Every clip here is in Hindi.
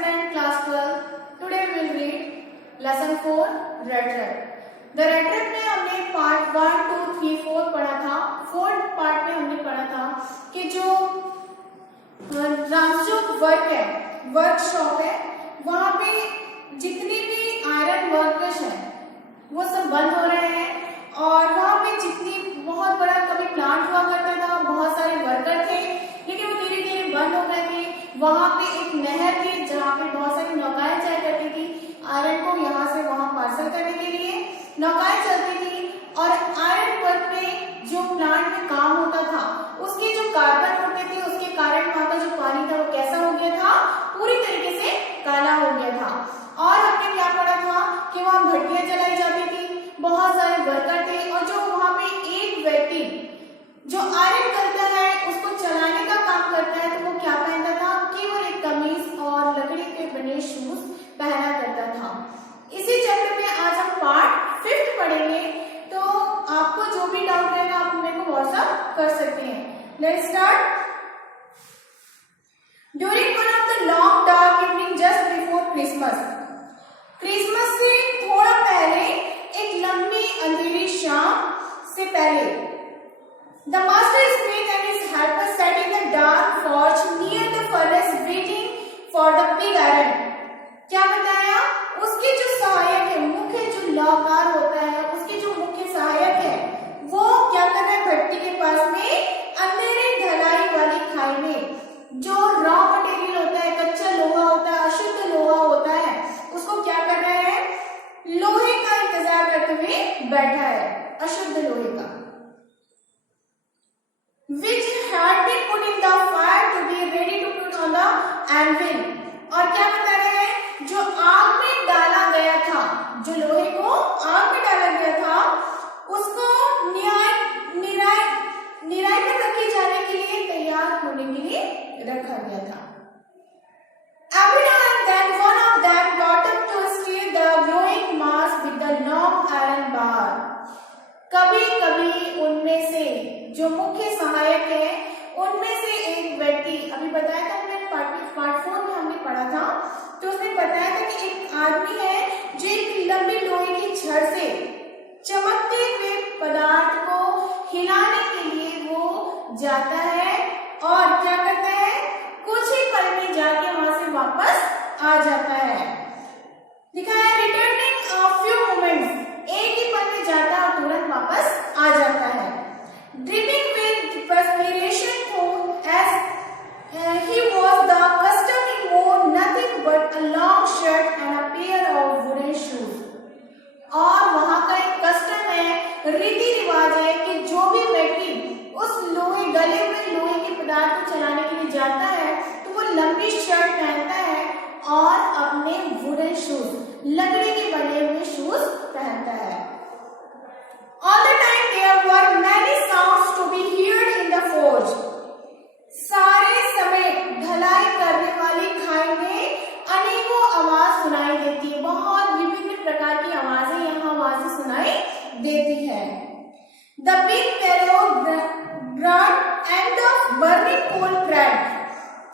student, class 12. Today we will read lesson 4, red thread. The red thread में हमने पार्ट 1, 2, 3, 4 पढ़ा था. फोर्थ पार्ट में हमने पढ़ा था कि जो वर्क है, वर्कशॉप है, वहाँ पे जितनी भी आयरन वर्कर्स हैं वो सब बंद हो रहे हैं और वहाँ पे जितनी बहुत बड़ा कभी प्लांट हुआ करता था, बहुत सारे वर्कर थे, लेकिन वो धीरे धीरे बंद हो गए थे. वहाँ पे एक नहर थी जहाँ पे बहुत सारी नौकाएं जाया करती थी आयरन को यहाँ से वहाँ पार्सल करने के लिए. नौकाएं चलती थी और आयरन वर्क में जो प्लांट में काम होता था उसके जो कार्बन होते थे उसके कारण वहाँ का जो पानी था वो कैसा हो गया था, पूरी तरीके से काला हो गया था. और हमने क्या पढ़ा था कि वहाँ भट्टियां जलाई जाती थी, बहुत सारे वर्कर थे और जो वहाँ पे एक व्यक्ति जो आयरन करता है उसको चलाने का काम करता है तो वो क्या पहनता था, केवल एक कमीज और लकड़ी के बने शूज पहना करता था. इसी चैप्टर में आज हम पार्ट 5 पढ़ेंगे, तो आपको जो भी डाउट रहेगा आप मेरे को व्हाट्सएप कर सकते हैं. Let's start. During one of the long dark evening just before Christmas से थोड़ा पहले, एक लंबी अंधेरी शाम से पहले, the master smith and his helper sat in the dark forge near the furnace waiting for the pig iron. क्या बताया, उसके जो सहायक है, मुख्य जो लौहकार होता है, उसके जो मुख्य सहायक है वो क्या कर रहा है, भट्टी के पास में अंधेरे ढलाई वाली खाई में जो रॉ मटेरियल होता है, कच्चा लोहा होता है, अशुद्ध लोहा होता है, उसको क्या कर रहा है, लोहे का इंतजार करते हुए बैठा है, अशुद्ध लोहे का, which had been put in the fire to be ready to put on the anvil. और क्या बता रहे हैं, जो आग में डाला गया था, जो लोहे को आग में डाला गया था उसको निराई पर रखे जाने के लिए, तैयार होने के लिए रखा गया था. Every now and then one of them got up to steal the glowing mass with the long iron bar. कभी कभी उनमें से जो मुख्य सहायक है उनमें से एक व्यक्ति, अभी बताया था हमने पार्ट 4 में हमने पढ़ा था, तो उसने बताया था कि एक आदमी है जो एक लंबी लोहे की छड़ से चमकते हुए पदार्थ को हिलाने के लिए वो जाता है और क्या करता है, कुछ ही पल में जाके वहां से वापस आ जाता है. लिखा है रिटर्निंग अ फ्यू मोमेंट्स, एक ही पल में जाता और तुरंत वापस आ जाता है. Dripping with perspiration as he was the custom, he wore nothing but a long shirt and a pair of wooden shoes. और वहां का एक कस्टम है, रीति रिवाज है कि जो भी व्यक्ति उस लोहे गले हुए लोहे के पदार्थ को चलाने के लिए जाता है तो वो लंबी शर्ट पहनता है और अपने वुडन शूज, लकड़ी के बने हुए शूज पहनता है. All the time there were many sounds to be heard in the forge. सारे समय ढलाई करने वाली खाई में अनेकों आवाज सुनाई देती है, बहुत विभिन्न प्रकार की आवाजें यहाँ वहां से सुनाई देती है. The big fellow brought end of burning coal cracked.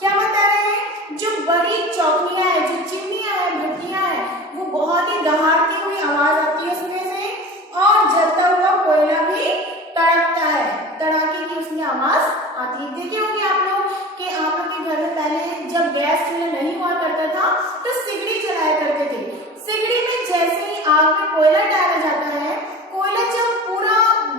क्या बता रहे हैं, जो बड़ी चौकियां है, जो चिमनियां है, भट्टियां है, वो बहुत ही दहाड़ती हुई आवाज आती है उसमें से और जलता हुआ कोयला भी तड़कता है, तड़ाके की उसमें आवाज आती है. देखिए होंगे आप लोग कि आप लोग के घर में पहले जब गैस चूल्हा नहीं हुआ करता था तो सिगड़ी चलाया करते थे. सिगड़ी में जैसे ही आग में कोयला डाला जाता है, कोयला जब पूरा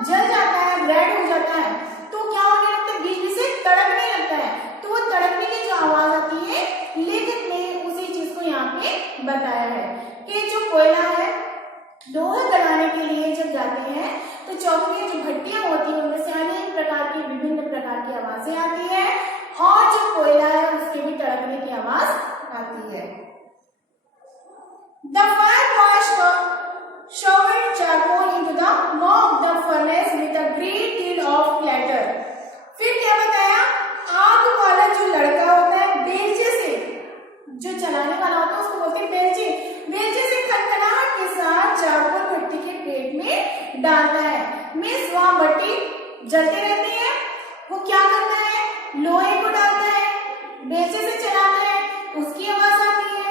जल जाता है, रेड हो जाता है, तो क्या होने लगता है, बिजली से तड़कने लगता है, तो वो तड़कने की जो आवाज आती है, लेखक ने उसी चीज को यहाँ पे बताया है कि जो कोयला है लोहा गलाने के लिए जब जाते हैं तो चौकियां, जो भट्टियां होती है, उनमें से अनेक प्रकार की विभिन्न प्रकार की आवाजें आती है और जो कोयला है उसके भी तड़कने की आवाज आती है. The fire was showered charcoal into the mouth of the furnace with a great deal of clatter. फिर क्या बताया, आग वाला जो लड़का होता है बेलचे से, जो चलाने वाला होता है उसको बोलते हैं बेलचे, बेलचे से खनखनाहट के साथ चारकोल भट्टी के पेट में डालता है. मिस वहां भट्टी जलती रहती है, वो क्या करता है, लोहे को डालता है, बेलचे से चलाता है, उसकी आवाज आती है.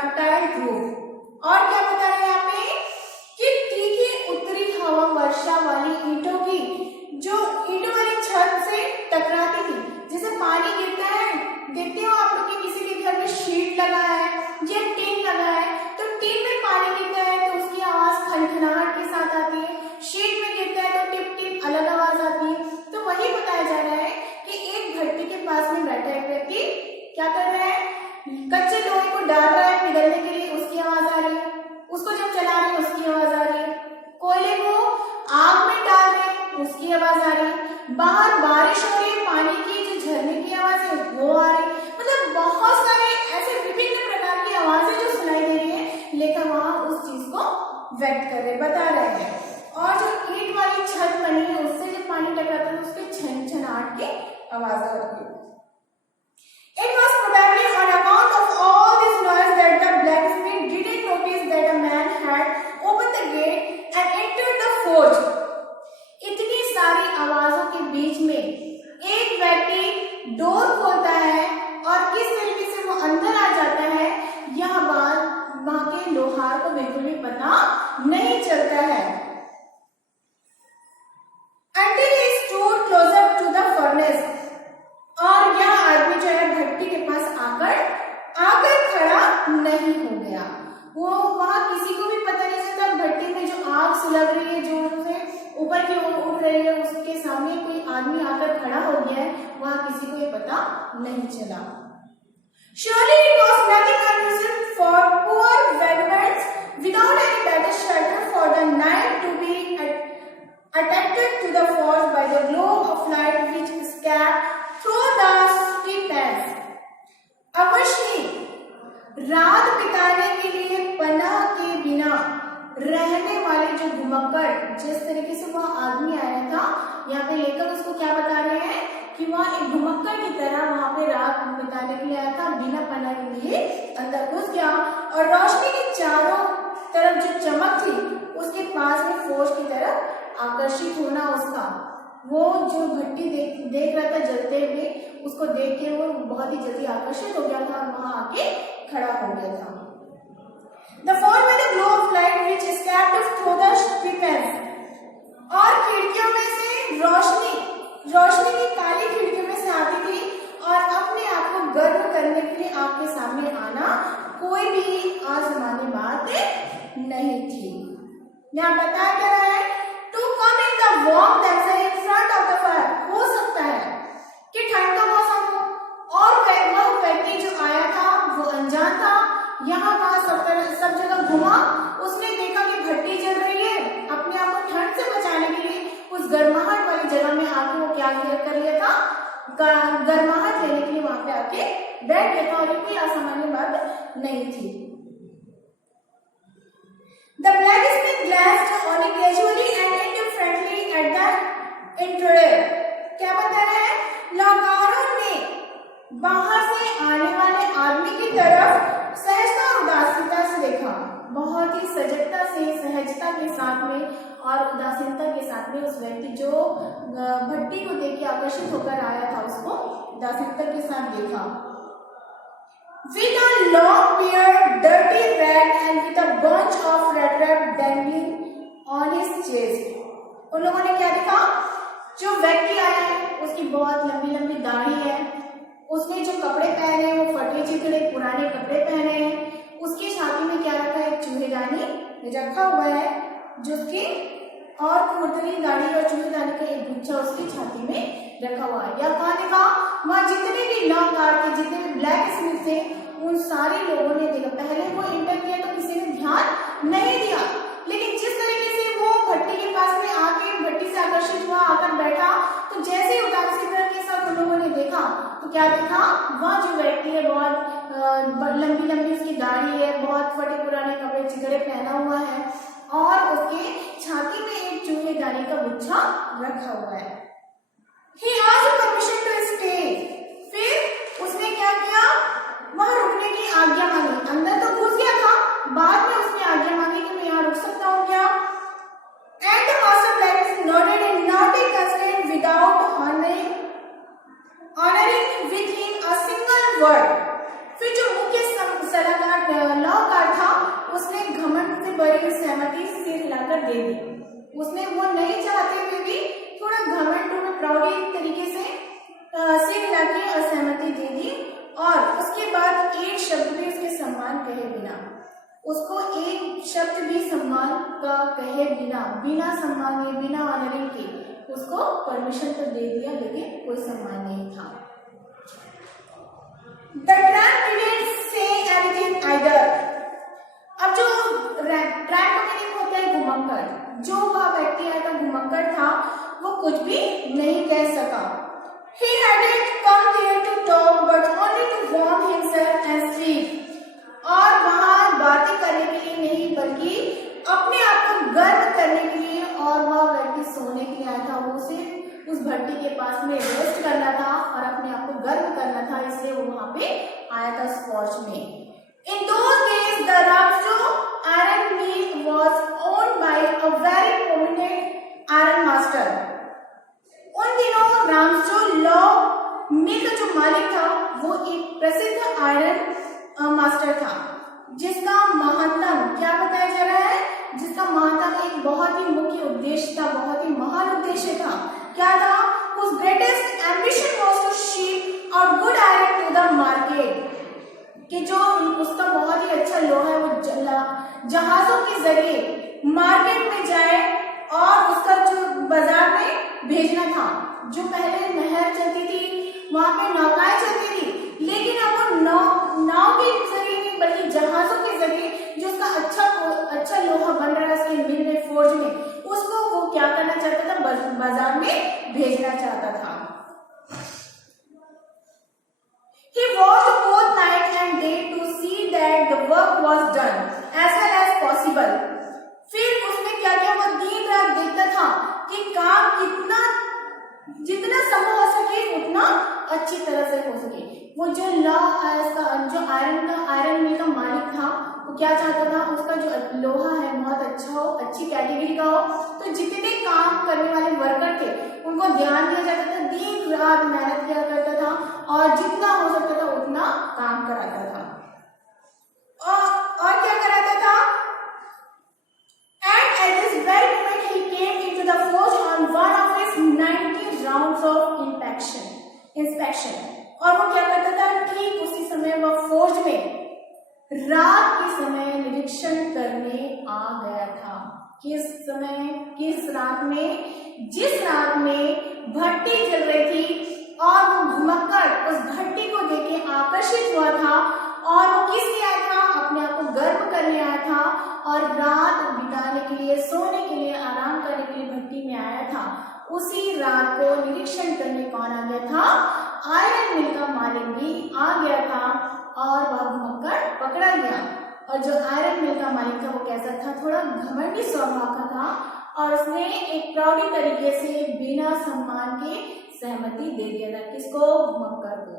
Tactile roof. और क्या बता रहे हैं यहाँ पे कि तीखी उत्तरी हवा वर्षा वाली ईंटों की जो ईंटों वाली छत से टकराती थी। जैसे पानी गिरता है, देखते हो आप लोग के किसी के घर में शीट लगा है या टीन लगा है, तो टीन में पानी गिरता है तो उसकी आवाज खनखनाहट के साथ आती है, शीट में गिरता है तो टिप टिप अलग आवाज आती है। तो वही बताया जा रहा है कि एक भट्टी के पास में बैठा एक व्यक्ति क्या कर रहा है, कच्चे लोहे को डाल रहा है पिघलने के लिए, उसकी आवाज आ रही है, उसको जब चला रहे हैं उसकी आवाज आ रही है, कोयले को आग में डाल रहे हैं उसकी आवाज आ रही है, बाहर बारिश हो रही है पानी की जो झरने की आवाज है वो आ रही है। मतलब बहुत सारे ऐसे विभिन्न प्रकार की आवाजें जो सुनाई दे रही है, लेकिन वहां उस चीज को व्यक्त कर रहे, बता रहे हैं। और जो ईंट वाली छत बनी है उससे जब पानी टकराता है तो उसके छनछनाहट की आवाज आती है। It was probably on account of all this noise that the blacksmith didn't notice that a man had opened the gate and entered the forge. इतनी सारी आवाजों के बीच में एक व्यक्ति डोर खोलता है और किस तरीके से वो अंदर आ जाता है, यह बात वहां के लोहार को बिल्कुल भी पता नहीं चलता है। Until he stood closer to the furnace. और यह आदमी जो है भट्टी के पास आकर खड़ा नहीं हो गया। वो वहां किसी को भी पता नहीं चलता, भट्टी में जो आग सुलग रही है, जो उसे ऊपर की ओर उड़ रही है, उसके सामने कोई आदमी आकर खड़ा हो गया है, वहां किसी को ये पता नहीं चला। Surely it was nothing unusual for poor vagrants without any better shelter for the night to be attracted to the forge by the glow of light which escaped through the steepness. अवश्य रात बिताने के लिए पनाह के बिना रहने वाले जो घुमक्कड़, जिस तरीके से वह आदमी आया था, यहाँ पे लेकर उसको क्या बता रहे हैं कि वह एक घुमक्कड़ की तरह वहां पे रात बिताने के लिए आया था, बिना पनाह के लिए अंदर घुस गया और रोशनी के चारों तरफ जो चमक थी उसके पास में फौज की तरफ आकर्षित होना, उसका वो जो भट्टी देख रहा था जलते हुए, उसको देख के वो बहुत ही जल्दी आकर्षित हो गया था और वहां आके खड़ा हो गया था। The forge by the glow of light which escaped through the steepness. और खिड़कियों में से रोशनी की काली खिड़कियों में से आती थी और अपने आप को गर्व करने के लिए आपके सामने आना कोई भी आजमानी बात नहीं थी। यहाँ बताया जा रहा है to come in the warm temperature in front of the fire. हो सकता है कि ठंड का मौसम हो और वह व्यक्ति जो आया था वो अनजान था, यहाँ वहां सब जगह घुमा, उसने देखा कि भट्टी जल रही है, अपने आप को ठंड से बचाने के लिए उस गर्माहट वाली जगह में आके वो क्या कर लिया था, गर्माहट लेने के लिए वहां पे आके बैठ गया था और ये कोई असामान्य बात नहीं थी। The blacksmith glanced on it casually and indifferently at the intruder. क्या बता रहे हैं? लौकारों ने बाहर से आने वाले आदमी की तरफ सहजता और उदासीनता से देखा, बहुत ही सजगता से, सहजता के साथ में और उदासीनता के साथ में उस व्यक्ति जो भट्टी को देख के आकर्षित होकर आया था उसको उदासीनता के साथ देखा। With a long beard, dirty rat, and with a bunch of rat dangling on his chest. उन लोगों ने क्या देखा? जो व्यक्ति आया है उसकी बहुत लंबी लंबी दाढ़ी है, उसने जो कपड़े पहने हैं वो फटे चिथड़े पुराने कपड़े पहने हैं, उसकी छाती में क्या रखा है? चूहेदानी रखा हुआ है, जो उसकी और खुरदरी दाढ़ी और चूहेदानी का एक गुच्छा उसकी छाती में रखा हुआ है। या कहा देखा? वहां जितने भी लौकार के जितने भी ब्लैक स्मिथ थे उन सारे लोगों ने देखा। पहले वो इंटर किया तो किसी ने ध्यान नहीं दिया, लेकिन जिस तरीके से वो भट्टी के पास में आके भट्टी से आकर्षित हुआ, आकर बैठा, तो जैसे ही उदासीनता के साथ उन लोगों ने देखा तो क्या देखा? वह जो व्यक्ति है बहुत लंबी लंबी उसकी दाढ़ी है, बहुत फटे पुराने कपड़े चिकड़े पहना हुआ है और उसके छाती में एक चूहेदानी का गुच्छा रखा हुआ है। He asked permission to stay. फिर उसने क्या किया? वह रुकने की आज्ञा मांगी। अंदर तो घुस गया था, बाद में उसने आज्ञा मांगी कि मैं यहाँ रुक सकता हूँ क्या? And the master blacksmith nodded in naughty consent without honoring with him a single word. फिर जो मुख्य सलाहकार लॉ कर दे दी। उसने वो नहीं चाहते हुए भी थोड़ा घमंड और प्राउडी तरीके से सिर हिला के असहमति दे दी और उसके बाद एक शब्द भी उसके सम्मान कहे बिना, उसको एक शब्द भी सम्मान का कहे बिना, बिना सम्मान के, बिना ऑनरिंग के उसको परमिशन तो दे दिया, लेकिन कोई सम्मान नहीं था। The tramp didn't say anything either. अब जो ट्रैक को मीनिंग होता है घुमक्कड़, जो वह व्यक्ति आया था घुमक्कड़ था, वो कुछ भी नहीं कह सका। He hadn't come there to talk but only to warm himself and sleep. और वहाँ बातें करने के लिए नहीं बल्कि अपने आप को गर्म करने के लिए, और वह व्यक्ति सोने के लिए आया था। वो सिर्फ उस भट्टी के पास में रेस्ट करना था और अपने आप को गर्म करना था, इसलिए वो वहाँ पे आया था उस फौज में। In those days, the Ramjo iron mill was owned by a very prominent iron master. उन दिनों रामजो लॉ मिल का जो मालिक था वो एक प्रसिद्ध आयरन मास्टर था, जिसका महत्तम क्या बताया जा रहा है, जिसका महत्तम एक बहुत ही मुख्य उद्देश्य था, बहुत ही महान उद्देश्य था। क्या था? Whose greatest ambition was to ship out good iron to the market. कि जो उसका बहुत ही अच्छा लोहा है वो जहाजों के जरिए मार्केट में जाए और उसका जो बाजार में भेजना था। जो पहले नहर चलती थी वहां पे नौकाएं चलती थी, लेकिन अब वो नाव के जरिए नहीं बल्कि जहाजों के जरिए जो उसका अच्छा लोहा बन रहा है उसके मिल में, फोर्ज में, उसको वो क्या करना चाहता था, बाजार में भेजना चाहता था। He worked both night and day to see that the work was done as well as possible. फिर उसने क्या किया, वो दिन रात देखता था कि काम जितना संभव हो सके उतना अच्छी तरह से हो सके। वो जो जो आयरन मिल का मालिक था वो क्या चाहता था, उसका जो लोहा है बहुत अच्छा हो, अच्छी कैटेगरी का हो। तो जितने काम करने वाले वर्कर थे उनको ध्यान दिया जाता था, दिन रात मेहनत किया करता था और जितना हो सकता था उतना काम कराता था। और क्या कराता था? And at this very moment he came into the forge on one of his 90 rounds of inspection. और वो क्या करता था? ठीक उसी समय वह फौज में रात के समय निरीक्षण करने आ गया था। किस रात में? जिस रात में भट्टी जल रही थी और वो घुमक्कड़ उस भट्टी को देख के आकर्षित हुआ था। और वो किस लिए आया था? अपने आप को गर्म करने आया था और रात बिताने के लिए, सोने के लिए, आराम करने के लिए भट्टी में आया था। उसी रात को निरीक्षण करने कौन आ गया था? आयरन मिल का मालिक भी आ गया था और वह घुमक्कड़ पकड़ा गया। और जो आयरन मिल का मालिक था वो कैसा था? थोड़ा घमंडी स्वभाव का था और उसने एक प्राउडी तरीके से बिना सम्मान के सहमति दे दिया था। किसको? घुमक्कड़ को।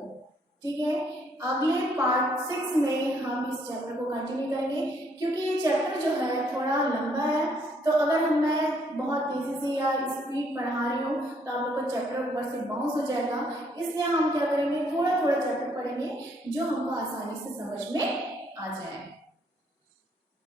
ठीक है, अगले पार्ट 6 में हम इस चैप्टर को कंटिन्यू करेंगे, क्योंकि ये चैप्टर जो है थोड़ा लंबा है। तो अगर मैं बहुत तेजी से या स्पीड पढ़ा रही हूँ तो आप लोग का चैप्टर ऊपर से बाउंस हो जाएगा। इसलिए हम क्या करेंगे, थोड़ा थोड़ा चैप्टर पढ़ेंगे जो हमको आसानी से समझ में आ जाए।